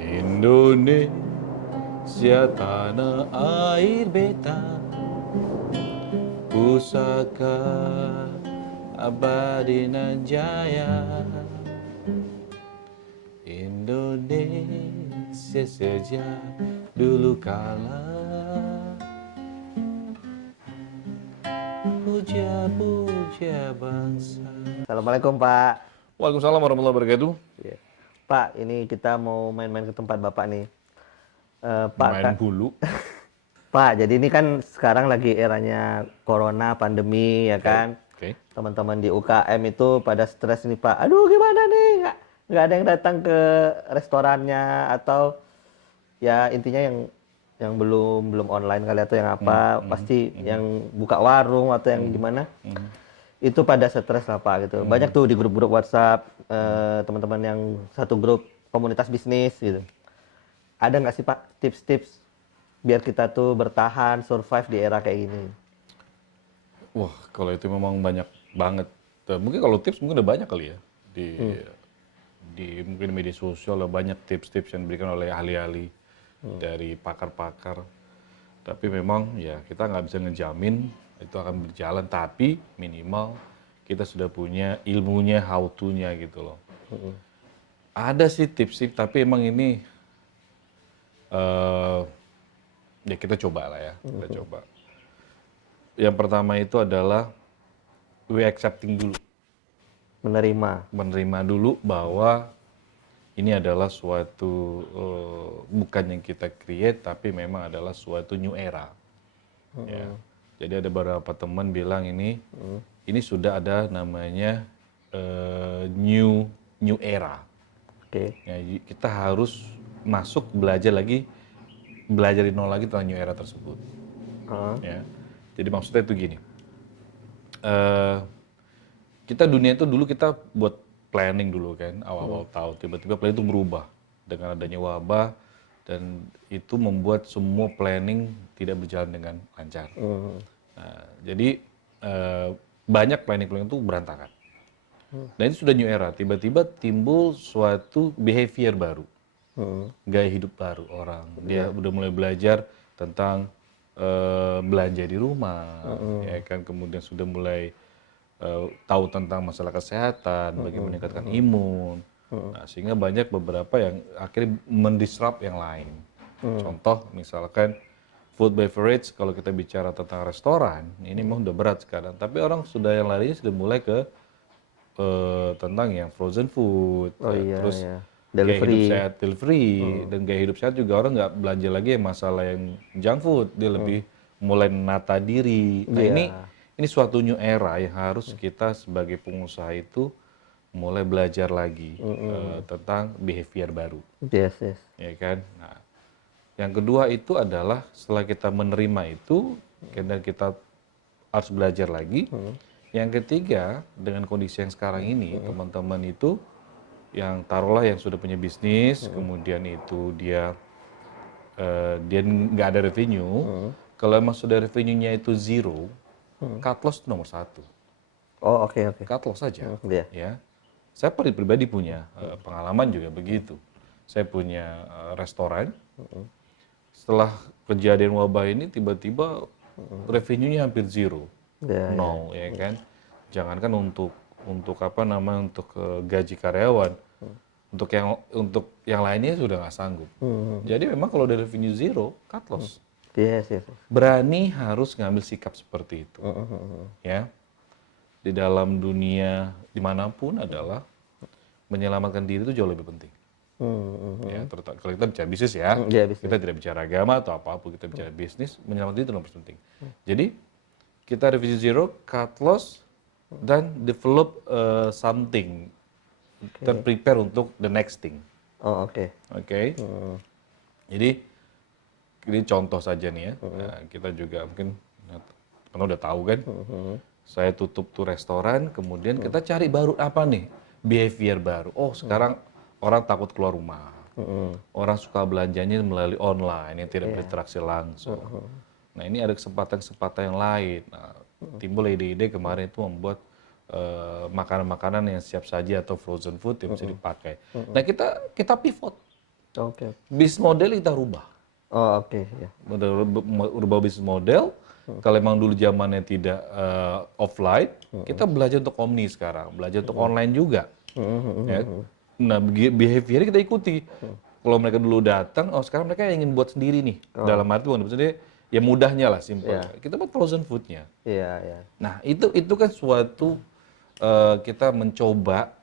Indonesia tanah air beta, pusaka abadi nan jaya. Indonesia sejak dulu kala, puja-puja bangsa. Assalamualaikum Pak. Waalaikumsalam warahmatullahi wabarakatuh. Ya. Pak, ini kita mau main-main ke tempat Bapak nih. Main bulu. Pak, jadi ini kan sekarang lagi eranya corona, pandemi ya kan. Oke. Teman-teman di UKM itu pada stres nih Pak. Aduh gimana nih? Nggak ada yang datang ke restorannya atau ya intinya yang belum online kali atau yang apa pasti yang buka warung atau yang gimana. Itu pada stres lah Pak gitu. Banyak tuh di grup-grup WhatsApp teman-teman yang satu grup komunitas bisnis gitu. Ada nggak sih Pak tips-tips biar kita tuh bertahan, survive di era kayak gini? Wah, kalau itu memang banyak banget. Mungkin kalau tips mungkin udah banyak kali ya di mungkin media sosial ada banyak tips-tips yang diberikan oleh ahli-ahli dari pakar-pakar. Tapi memang ya kita nggak bisa ngejamin itu akan berjalan. Tapi minimal kita sudah punya ilmunya, how to-nya gitu loh. Ada sih tips-tips, tapi emang ini ya kita coba lah ya, kita coba. Yang pertama itu adalah we accepting dulu. Menerima dulu bahwa ini adalah suatu bukan yang kita create, tapi memang adalah suatu new era. Ya. Jadi ada beberapa teman bilang ini sudah ada namanya new era. Oke. Ya, kita harus masuk belajar dari nol lagi tentang new era tersebut. Ya. Jadi maksudnya itu gini. Kita dunia itu dulu kita buat planning dulu kan, awal-awal tahun. Tiba-tiba planning itu berubah dengan adanya wabah dan itu membuat semua planning tidak berjalan dengan lancar. Nah, jadi banyak planning itu berantakan. Dan itu sudah new era. Tiba-tiba timbul suatu behavior baru, gaya hidup baru orang. Dia udah mulai belajar tentang belanja di rumah, ya kan. Kemudian sudah mulai tahu tentang masalah kesehatan, bagaimana meningkatkan imun. Nah, sehingga banyak beberapa yang akhirnya mendisrupt yang lain. Contoh misalkan food beverage, kalau kita bicara tentang restoran, ini memang udah berat sekarang. Tapi orang sudah yang larinya sudah mulai ke tentang yang frozen food, terus gaya hidup sehat, delivery, dan gaya hidup sehat juga orang nggak belanja lagi yang masalah yang junk food, dia lebih mulai menata diri. Nah ini suatu new era yang harus kita sebagai pengusaha itu mulai belajar lagi tentang behavior baru. Yes. Ya kan? Nah, yang kedua itu adalah setelah kita menerima itu, dan kita harus belajar lagi. Yang ketiga, dengan kondisi yang sekarang ini, teman-teman itu yang taruhlah yang sudah punya bisnis, kemudian itu dia nggak ada revenue. Kalau emang sudah revenue-nya itu zero, cut loss itu nomor satu. Oh oke. Cut loss saja. Iya. Ya. Saya pribadi punya pengalaman juga begitu. Saya punya restoran. Setelah kejadian wabah ini tiba-tiba revenue-nya hampir zero. No, ya kan. Jangankan untuk apa namanya untuk gaji karyawan. Untuk yang lainnya sudah nggak sanggup. Jadi memang kalau dari revenue zero, cut loss. Yes. Berani harus ngambil sikap seperti itu. Ya. Di dalam dunia dimanapun adalah menyelamatkan diri itu jauh lebih penting. Ya, kalau kita bicara bisnis ya, kita tidak bicara agama atau apapun, kita bicara bisnis, menyelamatkan diri itu nomor penting. Jadi kita revisi zero, cut loss, dan develop something, prepare untuk the next thing. Oh oke. Jadi ini contoh saja nih ya. Nah, kita juga mungkin pernah udah tahu kan. Saya tutup tuh restoran, kemudian kita cari baru apa nih? Behavior baru. Oh, sekarang orang takut keluar rumah. Orang suka belanjanya melalui online yang tidak berinteraksi langsung. Nah, ini ada kesempatan-kesempatan yang lain. Nah, timbul ide-ide kemarin itu membuat makanan-makanan yang siap saji atau frozen food yang bisa dipakai. Nah, kita pivot. Oke. Bisnis model kita rubah. Oh, oke, ya. Rubah bisnis model. Kalau emang dulu zamannya tidak offline, kita belajar untuk omni sekarang, belajar untuk online juga. Ya. Nah, behavior kita ikuti. Kalau mereka dulu datang, oh sekarang mereka ingin buat sendiri nih. Dalam arti bukan sendiri, ya mudahnya lah, simple. Kita buat frozen foodnya. Iya, iya. Nah, itu kan suatu kita mencoba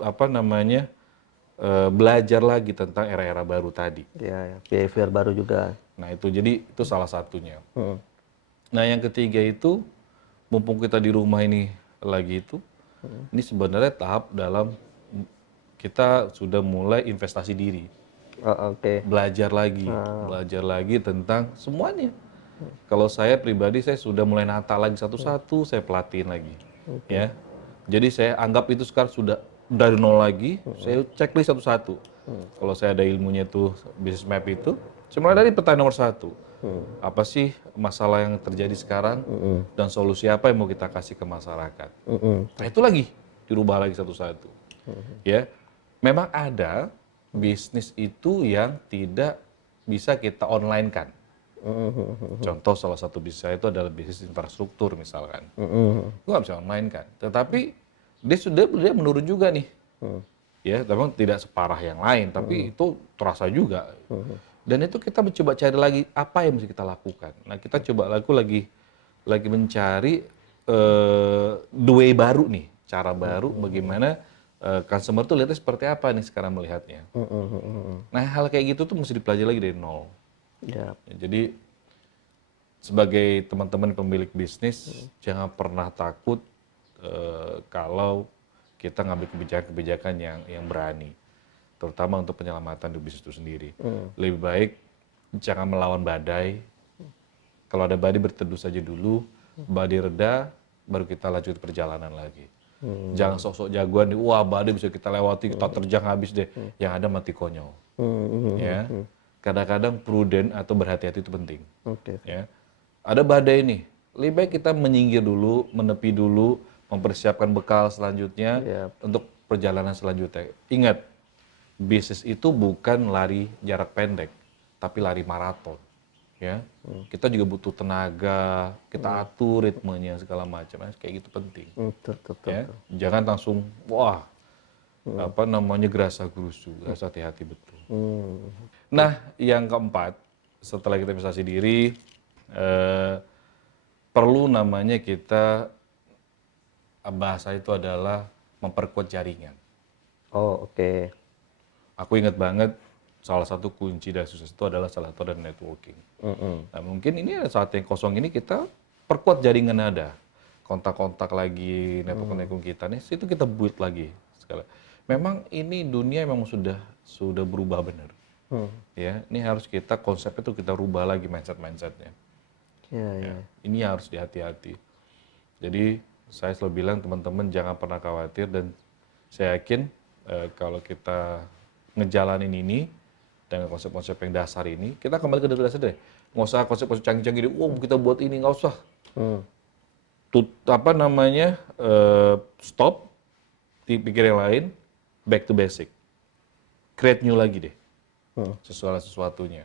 apa namanya belajar lagi tentang era-era baru tadi. Iya, ya. Behavior baru juga. Nah, itu jadi itu salah satunya. Hmm. Nah, yang ketiga itu mumpung kita di rumah ini lagi itu, ini sebenarnya tahap dalam kita sudah mulai investasi diri. Oh, oke. Belajar lagi tentang semuanya. Kalau saya pribadi saya sudah mulai nata lagi satu-satu, saya pelatihin lagi. Ya. Jadi saya anggap itu sekarang sudah dari nol lagi, saya checklist satu-satu. Kalau saya ada ilmunya itu business map itu, saya mulai dari pertanyaan nomor 1. Apa sih masalah yang terjadi sekarang dan solusi apa yang mau kita kasih ke masyarakat. Nah, itu lagi dirubah lagi satu-satu. Ya. Memang ada bisnis itu yang tidak bisa kita online kan. Contoh salah satu bisnis saya itu adalah bisnis infrastruktur misalkan. Itu nggak bisa online kan. Tetapi dia menurun juga nih. Ya, tapi tidak separah yang lain, tapi itu terasa juga. Dan itu kita mencoba cari lagi apa yang mesti kita lakukan. Nah, kita coba lagi mencari the way baru nih, cara baru bagaimana customer tuh lihatnya seperti apa nih sekarang melihatnya. Nah, hal kayak gitu tuh mesti dipelajari lagi dari nol. Ya. Jadi sebagai teman-teman pemilik bisnis jangan pernah takut kalau kita ngambil kebijakan-kebijakan yang berani, terutama untuk penyelamatan di bisnis itu sendiri. Lebih baik jangan melawan badai. Kalau ada badai berteduh saja dulu, badai reda, baru kita lanjut perjalanan lagi. Jangan sok-sok jagoan nih, wah badai bisa kita lewati, kita terjang habis deh. Yang ada mati konyol. Ya. Kadang-kadang prudent atau berhati-hati itu penting. Ya. Ada badai nih, lebih baik kita menyingkir dulu, menepi dulu, mempersiapkan bekal selanjutnya untuk perjalanan selanjutnya. Ingat, bisnis itu bukan lari jarak pendek, tapi lari maraton. Ya, kita juga butuh tenaga, kita atur ritmenya segala macam, kayak gitu penting. Ya, jangan langsung wah apa namanya gerasa gerusu, harus hati-hati betul. Nah, yang keempat, setelah kita investasi diri, perlu namanya kita bahasa itu adalah memperkuat jaringan. Oh, oke. Aku ingat banget salah satu kunci dari sukses itu adalah salah satu dari networking. Nah, mungkin ini saat yang kosong ini kita perkuat jaringan ada. Kontak-kontak lagi, network kita nih, itu kita build lagi. Memang ini dunia memang sudah berubah benar. Ya, ini harus kita konsep itu kita rubah lagi mindsetnya. Ya, ini harus hati-hati. Jadi saya selalu bilang teman-teman jangan pernah khawatir dan saya yakin kalau kita ngejalanin ini dengan konsep-konsep yang dasar ini, kita kembali ke dasar deh. Nggak usah konsep-konsep canggih-canggih, kita buat ini, nggak usah. Apa namanya, stop, pikir yang lain, back to basic. Create new lagi deh, sesuatunya.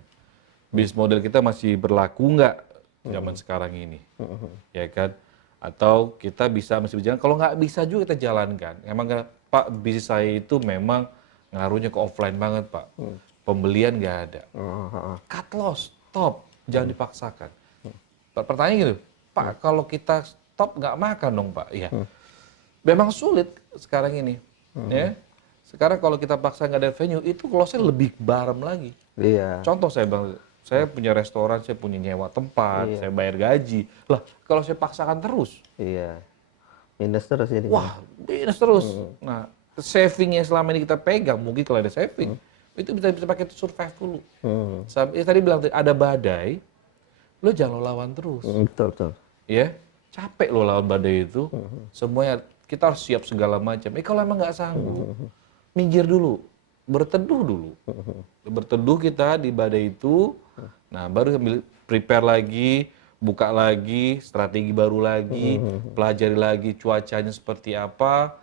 Bisnis model kita masih berlaku nggak zaman sekarang ini, ya kan? Atau kita masih berjalan, kalau nggak bisa juga kita jalankan. Emang Pak, bisnis saya itu memang ngaruhnya ke offline banget Pak. Pembelian nggak ada. Cut loss, stop, jangan dipaksakan. Pertanyaan gitu, Pak, kalau kita stop nggak makan dong Pak? Iya. Memang sulit sekarang ini. Ya. Sekarang kalau kita paksa nggak ada venue, itu loss-nya lebih barem lagi. Iya. Contoh saya bang, saya punya restoran, saya punya nyewa tempat, saya bayar gaji. Lah, kalau saya paksakan terus, minus terus jadi. Wah, minus terus. Nah, saving yang selama ini kita pegang, mungkin kalau ada saving, itu bisa pakai survive dulu. Tadi bilang ada badai, lo jangan lawan terus. Betul. Ya, capek lo lawan badai itu. Semuanya kita harus siap segala macam. Kalau emang nggak sanggup, minggir dulu, berteduh dulu. Berteduh kita di badai itu. Nah, baru ambil prepare lagi, buka lagi, strategi baru lagi, pelajari lagi cuacanya seperti apa.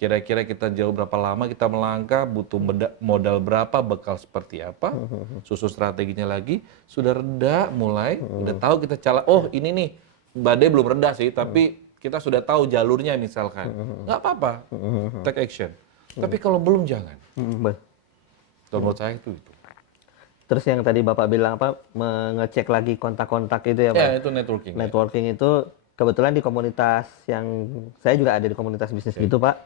kira-kira kita jauh berapa lama kita melangkah, butuh modal berapa, bekal seperti apa, susun strateginya lagi, sudah reda mulai, udah tahu kita oh ini nih, badai belum reda sih, tapi kita sudah tahu jalurnya misalkan, nggak apa-apa, take action. Tapi kalau belum jangan. Kalau menurut saya itu. Terus yang tadi Bapak bilang apa, mengecek lagi kontak-kontak itu ya Pak? Ya, itu networking. Networking itu kebetulan di komunitas yang saya juga ada di komunitas bisnis gitu Pak,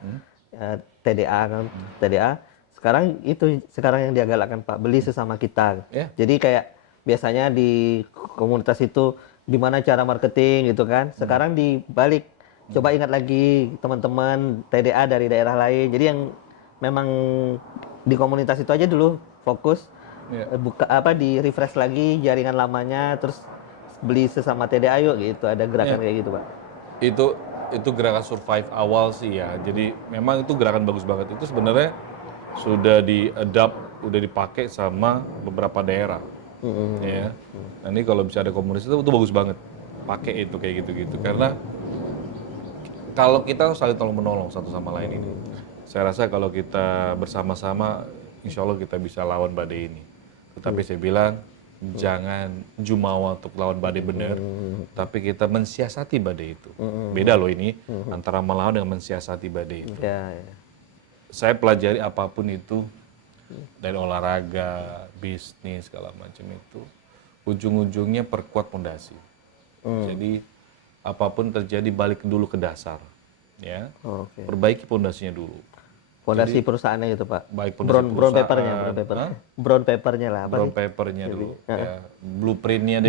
TDA kan, TDA. Sekarang yang digalakkan Pak, beli sesama kita. Jadi kayak biasanya di komunitas itu gimana cara marketing gitu kan. Sekarang dibalik, coba ingat lagi teman-teman TDA dari daerah lain. Jadi yang memang di komunitas itu aja dulu fokus. Buka di refresh lagi jaringan lamanya, terus beli sesama TDA yuk gitu, ada gerakan kayak gitu Pak. Itu gerakan survive awal sih ya, jadi memang itu gerakan bagus banget. Itu sebenarnya sudah udah dipakai sama beberapa daerah. Ya. Nah ini kalau bisa ada komunitas itu bagus banget, pakai itu kayak gitu-gitu, karena kalau kita saling tolong menolong satu sama lain ini, saya rasa kalau kita bersama-sama, insya Allah kita bisa lawan badai ini. Tetapi saya bilang, jangan jumawa untuk lawan badai benar, tapi kita mensiasati badai itu. Beda loh ini, antara melawan dengan mensiasati badai itu. Saya pelajari apapun itu, dari olahraga, bisnis, segala macam itu, ujung-ujungnya perkuat fondasi. Jadi, apapun terjadi, balik dulu ke dasar. Ya, perbaiki fondasinya dulu. Fondasi perusahaannya itu Pak. Baik brown papernya lah. Brown papernya dulu. Ya. Blueprintnya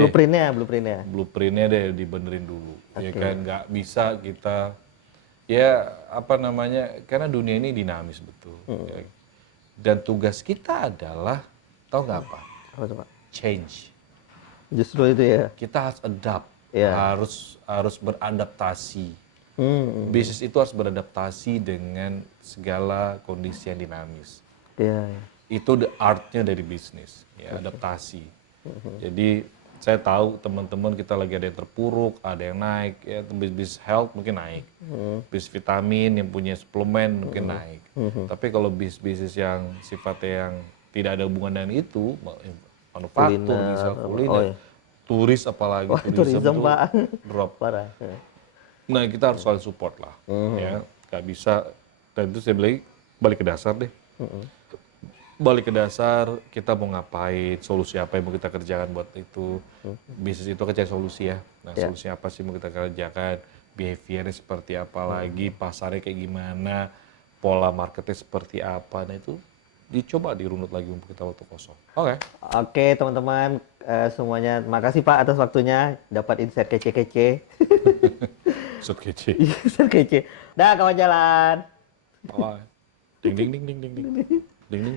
deh dibenerin dulu. Ya kan, nggak bisa kita karena dunia ini dinamis betul. Ya. Dan tugas kita adalah, tahu nggak apa? Change. Justru itu ya. Kita harus adapt, harus beradaptasi. Bisnis itu harus beradaptasi dengan segala kondisi yang dinamis. Itu the art-nya dari bisnis, ya, adaptasi. Jadi saya tahu teman-teman kita lagi ada yang terpuruk, ada yang naik, ya, bisnis health mungkin naik, bisnis vitamin yang punya suplemen mungkin naik. Tapi kalau bisnis yang sifatnya yang tidak ada hubungan dengan itu, manufaktur, misal kuliner, turis apalagi, turisme Pak, drop. Parah. Nah kita harus saling support lah, ya, nggak bisa. Dan itu saya balik ke dasar deh. Balik ke dasar, kita mau ngapain, solusi apa yang mau kita kerjakan buat itu. Bisnis itu kan cari solusi ya. Nah solusi apa sih mau kita kerjakan, behaviornya seperti apa lagi, pasarnya kayak gimana, pola marketnya seperti apa. Nah itu dicoba dirunut lagi untuk kita waktu kosong. Oke teman-teman, semuanya makasih Pak atas waktunya, dapat insight kece-kece. Insight kece. Dah kawan jalan. Ding ding ding ding ding ding. Ding ding.